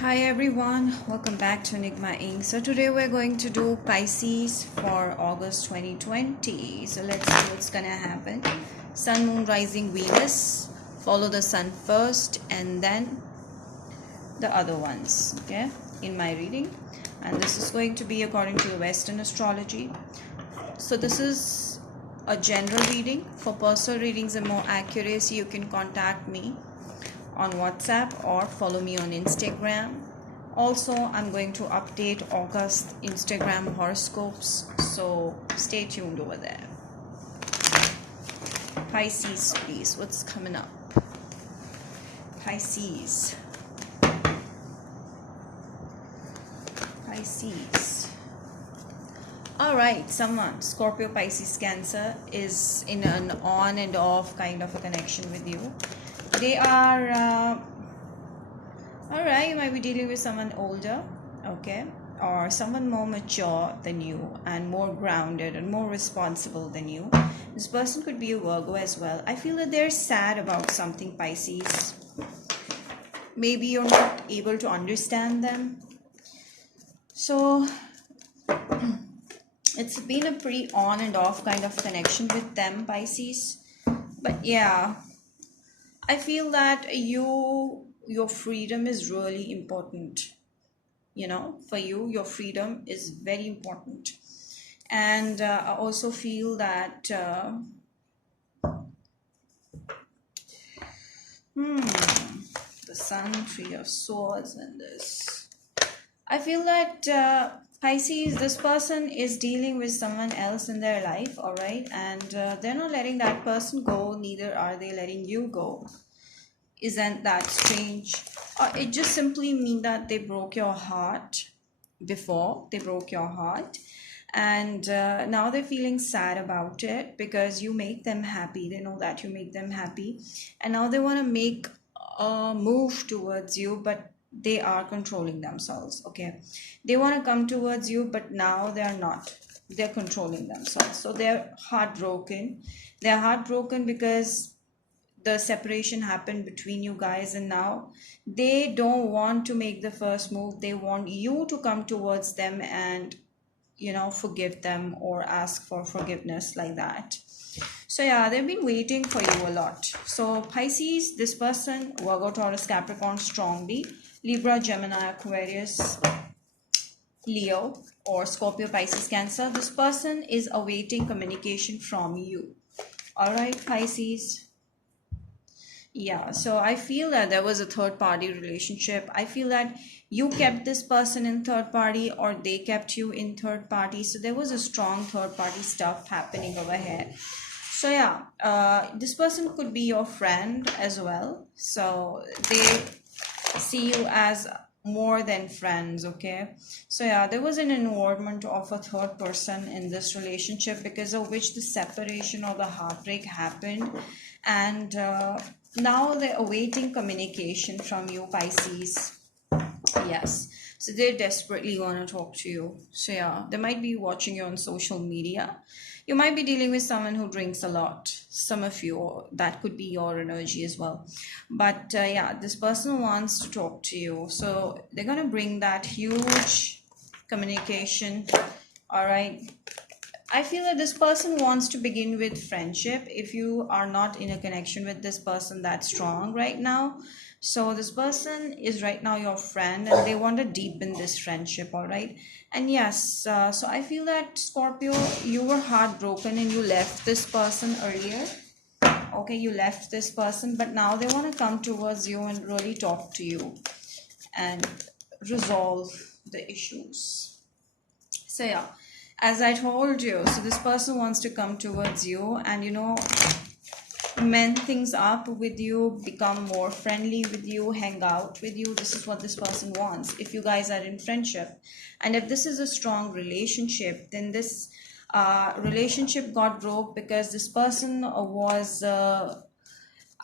Hi everyone, welcome back to Enigma Inc. So today we're going to do Pisces for August 2020. So let's see what's gonna happen. Sun, Moon, Rising, Venus. Follow the Sun first and then the other ones, okay, in my reading. And this is going to be according to the Western astrology. So this is a general reading. For personal readings and more accuracy, you can contact me on WhatsApp or follow me on Instagram. Also, I'm going to update August Instagram horoscopes, so stay tuned over there. Pisces, please, what's coming up? Pisces. All right, someone, Scorpio, Pisces, Cancer, is in an on and off kind of a connection with you. They are all right, you might be dealing with someone older, okay, or someone more mature than you and more grounded and more responsible than you. This person could be a Virgo as well. I feel that they're sad about something, Pisces. Maybe you're not able to understand them. So it's been a pretty on and off kind of connection with them, Pisces. But yeah, I feel that your freedom is really important. For you, your freedom is very important. And I also feel that the Sun, Three of Swords, and this. I feel that Pisces, this person is dealing with someone else in their life, all right? And they're not letting that person go, neither are they letting you go. Isn't that strange? It just simply means that they broke your heart before. They broke your heart. And now they're feeling sad about it because you make them happy. They know that you make them happy. And now they want to make a move towards you, but they are controlling themselves, okay? They want to come towards you, but now they are not. They're controlling themselves. So they're heartbroken. They're heartbroken because the separation happened between you guys, and now they don't want to make the first move. They want you to come towards them and forgive them or ask for forgiveness, like that. So yeah, they've been waiting for you a lot. So Pisces, this person, Virgo, Taurus, Capricorn, strongly, Libra, Gemini, Aquarius, Leo, or Scorpio, Pisces, Cancer, this person is awaiting communication from you. All right, Pisces. Yeah, so I feel that there was a third party relationship. I feel that you kept this person in third party or they kept you in third party. So there was a strong third party stuff happening over here. So yeah, this person could be your friend as well. So they see you as more than friends, okay? So yeah, there was an involvement of a third person in this relationship because of which the separation or the heartbreak happened. And now they're awaiting communication from you, Pisces. Yes, so they're desperately going to talk to you. So yeah, they might be watching you on social media. You might be dealing with someone who drinks a lot. Some of you, that could be your energy as well. But yeah, this person wants to talk to you. So they're going to bring that huge communication. All right. I feel that this person wants to begin with friendship if you are not in a connection with this person that strong right now. So this person is right now your friend and they want to deepen this friendship, all right? And yes, so I feel that Scorpio, you were heartbroken and you left this person earlier. Okay, you left this person, but now they want to come towards you and really talk to you and resolve the issues. So yeah, as I told you, so this person wants to come towards you and mend things up with you, become more friendly with you, hang out with you. This is what this person wants if you guys are in friendship. And if this is a strong relationship, then this relationship got broke because this person was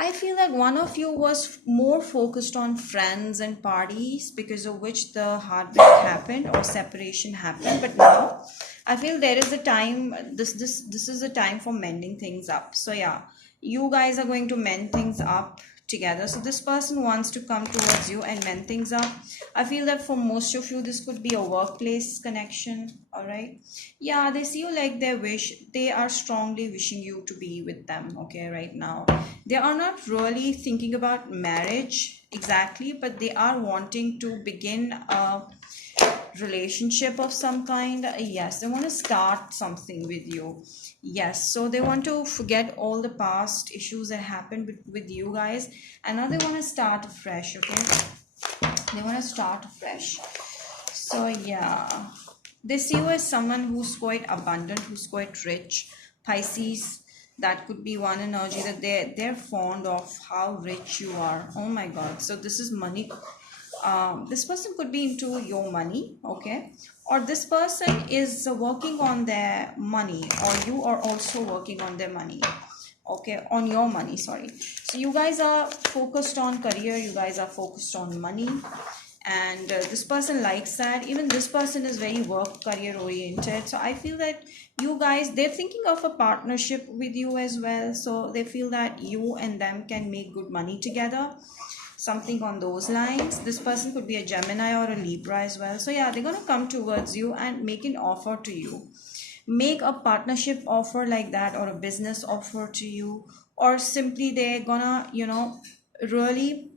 I feel that one of you was more focused on friends and parties because of which the heartbreak happened or separation happened. But now I feel there is a time, this is a time for mending things up. So yeah, you guys are going to mend things up together. So this person wants to come towards you and mend things up. I feel that for most of you, this could be a workplace connection. All right. Yeah, they see you like they are strongly wishing you to be with them. Okay, right now. They are not really thinking about marriage exactly, but they are wanting to begin a relationship of some kind. Yes, they want to start something with you. Yes, so they want to forget all the past issues that happened with you guys, and now they want to start fresh. Okay, they want to start fresh. So yeah, they see you as someone who's quite abundant, who's quite rich. Pisces, that could be one energy that they're fond of how rich you are. Oh my god. So this is money. This person could be into your money, okay, or this person is working on their money, or you are also working on their money, okay, on your money, sorry. So you guys are focused on career, you guys are focused on money, and this person likes that. Even this person is very work career oriented, so I feel that you guys, they're thinking of a partnership with you as well, so they feel that you and them can make good money together, something on those lines. This person could be a Gemini or a Libra as well. So yeah, they're gonna come towards you and make an offer to you, make a partnership offer like that, or a business offer to you, or simply they're gonna, really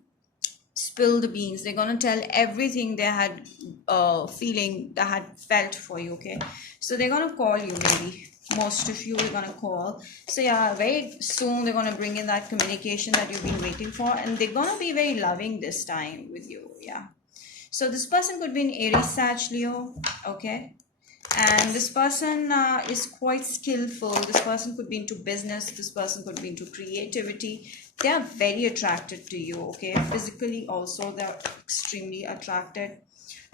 spill the beans. They're gonna tell everything they had feeling, they had felt for you. Okay, so they're gonna call you, maybe most of you are gonna call. So yeah, very soon they're gonna bring in that communication that you've been waiting for, and they're gonna be very loving this time with you. Yeah, so this person could be an Aries, Sag, Leo. Okay, and this person is quite skillful. This person could be into business, this person could be into creativity. They are very attracted to you. Okay, physically also they're extremely attracted,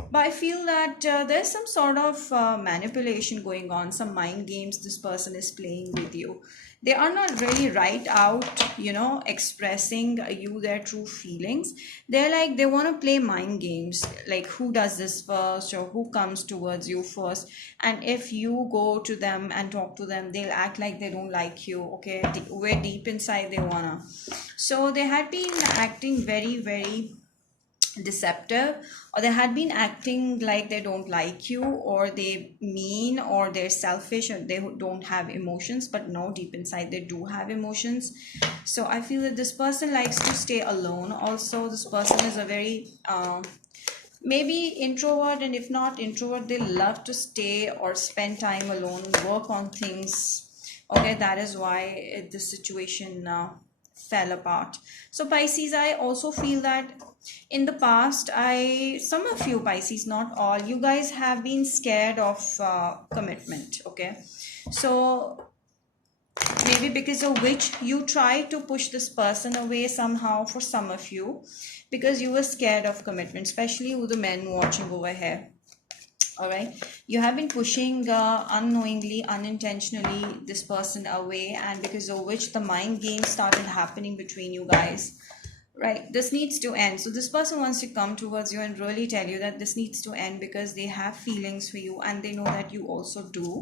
but I feel that there's some sort of manipulation going on, some mind games this person is playing with you. They are not really right out, expressing you their true feelings. They're like, they want to play mind games, like who does this first, or who comes towards you first. And if you go to them and talk to them, they'll act like they don't like you. Okay, where deep inside they wanna. So they had been acting very, very deceptive, or they had been acting like they don't like you, or they mean, or they're selfish, or they don't have emotions. But no, deep inside they do have emotions. So I feel that this person likes to stay alone. Also, this person is a very maybe introvert, and if not introvert, they love to stay or spend time alone, work on things. Okay, that is why this situation fell apart. So Pisces, I also feel that in the past, some of you Pisces, not all, you guys have been scared of commitment. Okay, so maybe because of which you try to push this person away somehow, for some of you, because you were scared of commitment, especially with the men watching over here. All right, you have been pushing unknowingly, unintentionally, this person away, and because of which the mind game started happening between you guys. Right, this needs to end. So this person wants to come towards you and really tell you that this needs to end, because they have feelings for you and they know that you also do.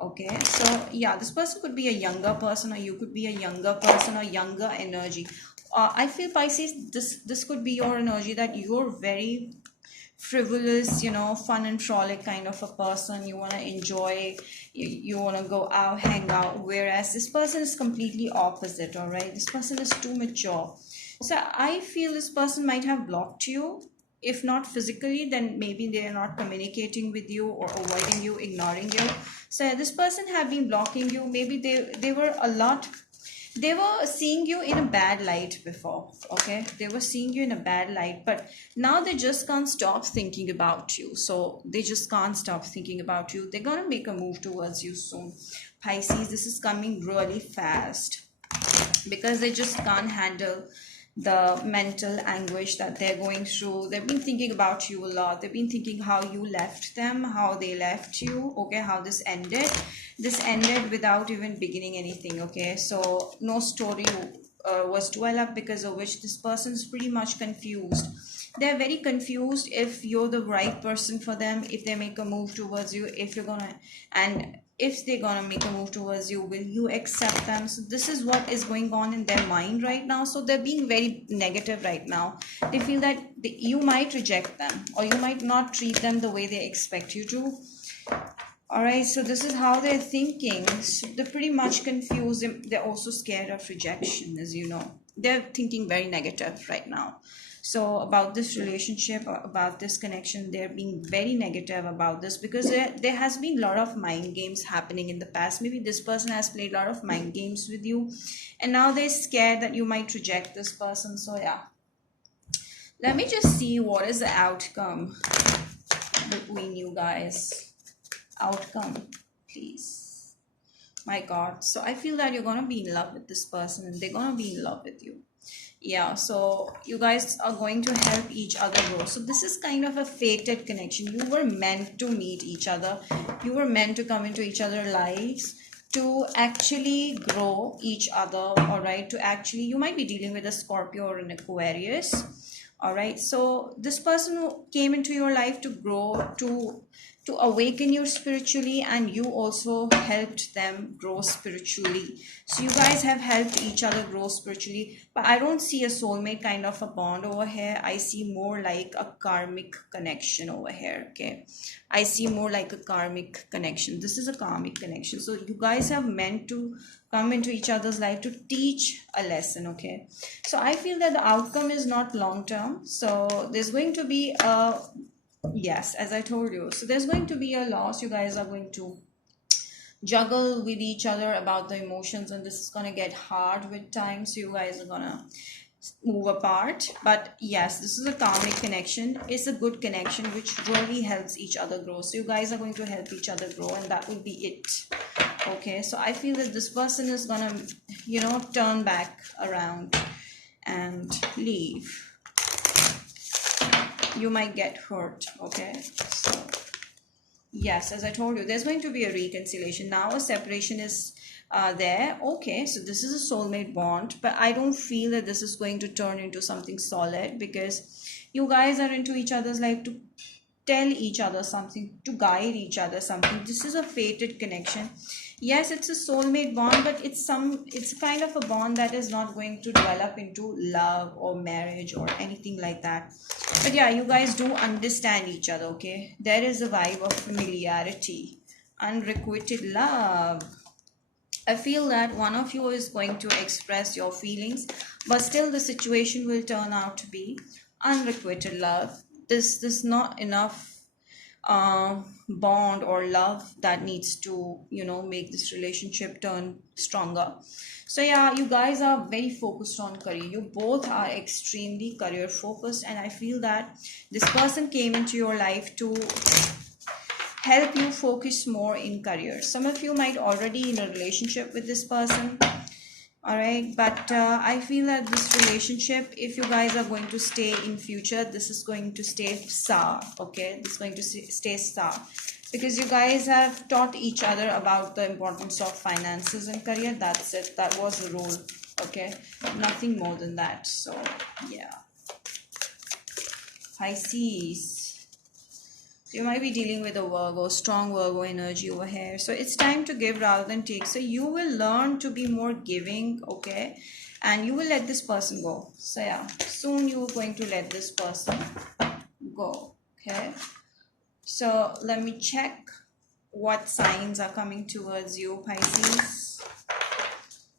Okay, so yeah, this person could be a younger person, or you could be a younger person, or younger energy. I feel Pisces, this could be your energy, that you're very frivolous, fun and frolic kind of a person. You want to enjoy, you want to go out, hang out, whereas this person is completely opposite. All right, this person is too mature. So I feel this person might have blocked you. If not physically, then maybe they are not communicating with you, or avoiding you, ignoring you. So this person have been blocking you. Maybe they were a lot, they were seeing you in a bad light before. Okay, they were seeing you in a bad light, but now they just can't stop thinking about you. So they just can't stop thinking about you. They're gonna make a move towards you soon. Pisces, this is coming really fast, because they just can't handle the mental anguish that they're going through. They've been thinking about you a lot. They've been thinking how you left them, how they left you. Okay, how this ended. This ended without even beginning anything. Okay, so no story was developed, because of which this person is pretty much confused. They're very confused if you're the right person for them, if they make a move towards you, if you're gonna, and if they're gonna make a move towards you, will you accept them? So this is what is going on in their mind right now. So they're being very negative right now. They feel that you might reject them, or you might not treat them the way they expect you to. All right, so this is how they're thinking. So they're pretty much confused. They're also scared of rejection, as you know. They're thinking very negative right now. So about this relationship, about this connection, they're being very negative about this, because there has been a lot of mind games happening in the past. Maybe this person has played a lot of mind games with you, and now they're scared that you might reject this person. So yeah, let me just see what is the outcome between you guys. Outcome, please. My God. So I feel that you're gonna be in love with this person, and they're gonna be in love with you. Yeah, so you guys are going to help each other grow. So this is kind of a fated connection. You were meant to meet each other. You were meant to come into each other's lives to actually grow each other. All right, to actually, you might be dealing with a Scorpio or an Aquarius. All right, so this person who came into your life to grow, to awaken you spiritually, and you also helped them grow spiritually. So you guys have helped each other grow spiritually, but I don't see a soulmate kind of a bond over here. I see more like a karmic connection over here. Okay, I see more like a karmic connection. This is a karmic connection. So you guys have meant to come into each other's life to teach a lesson. Okay, so I feel that the outcome is not long term. So there's going to be a, yes, as I told you, so there's going to be a loss. You guys are going to juggle with each other about the emotions, and this is going to get hard with time. So you guys are going to move apart. But yes, this is a karmic connection. It's a good connection which really helps each other grow. So you guys are going to help each other grow, and that will be it. Okay, so I feel that this person is gonna, turn back around and leave. You might get hurt. Okay, so yes, as I told you, there's going to be a reconciliation. Now a separation is there. Okay, so this is a soulmate bond, but I don't feel that this is going to turn into something solid, because you guys are into each other's life to tell each other something, to guide each other something. This is a fated connection. Yes, it's a soulmate bond, but it's kind of a bond that is not going to develop into love or marriage or anything like that. But yeah, you guys do understand each other. Okay, there is a vibe of familiarity, unrequited love. I feel that one of you is going to express your feelings, but still the situation will turn out to be unrequited love. This not enough bond or love that needs to make this relationship turn stronger. So yeah, you guys are very focused on career. You both are extremely career focused, and I feel that this person came into your life to help you focus more in career. Some of you might already in a relationship with this person. All right, but I feel that this relationship, if you guys are going to stay in future, this is going to stay sour. Okay, this is going to stay sour, because you guys have taught each other about the importance of finances and career. That's it. That was the rule. Okay, nothing more than that. So yeah, Pisces. You might be dealing with a Virgo, strong Virgo energy over here. So it's time to give rather than take. So you will learn to be more giving, okay? And you will let this person go. So yeah, soon you're going to let this person go, okay? So let me check what signs are coming towards you, Pisces.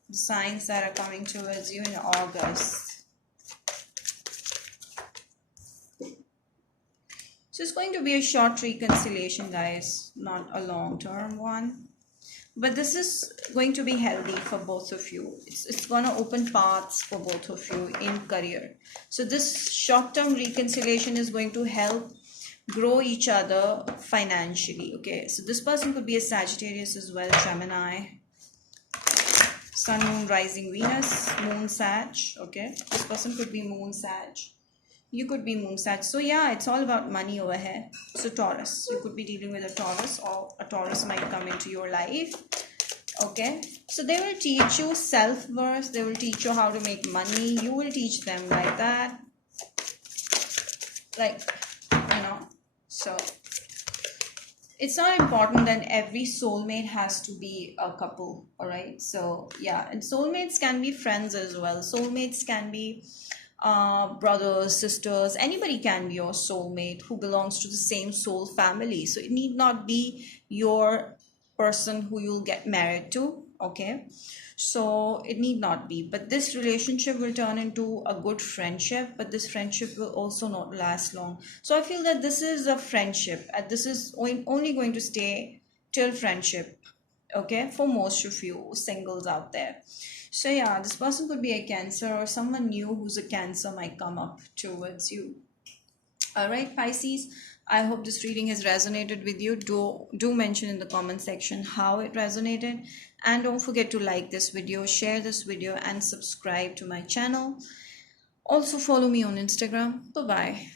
The signs that are coming towards you in August. So it's going to be a short reconciliation, guys, not a long-term one. But this is going to be healthy for both of you. It's going to open paths for both of you in career. So this short-term reconciliation is going to help grow each other financially. Okay, so this person could be a Sagittarius as well, Gemini. Sun, Moon, Rising, Venus, Moon, Sag. Okay, this person could be Moon, Sag. You could be Moon, Sag. So yeah, it's all about money over here. So Taurus, you could be dealing with a Taurus, or a Taurus might come into your life. Okay, so they will teach you self-worth. They will teach you how to make money. You will teach them like that. So it's not important that every soulmate has to be a couple, all right? So yeah, and soulmates can be friends as well. Soulmates can be brothers, sisters, anybody can be your soulmate who belongs to the same soul family. So it need not be your person who you'll get married to, okay? So it need not be, but this relationship will turn into a good friendship, but this friendship will also not last long. So I feel that this is a friendship, and this is only going to stay till friendship, okay, for most of you singles out there. So yeah, this person could be a Cancer, or someone new who's a Cancer might come up towards you. All right, Pisces, I hope this reading has resonated with you. Do mention in the comment section how it resonated, and don't forget to like this video, share this video, and subscribe to my channel. Also follow me on Instagram. Bye bye.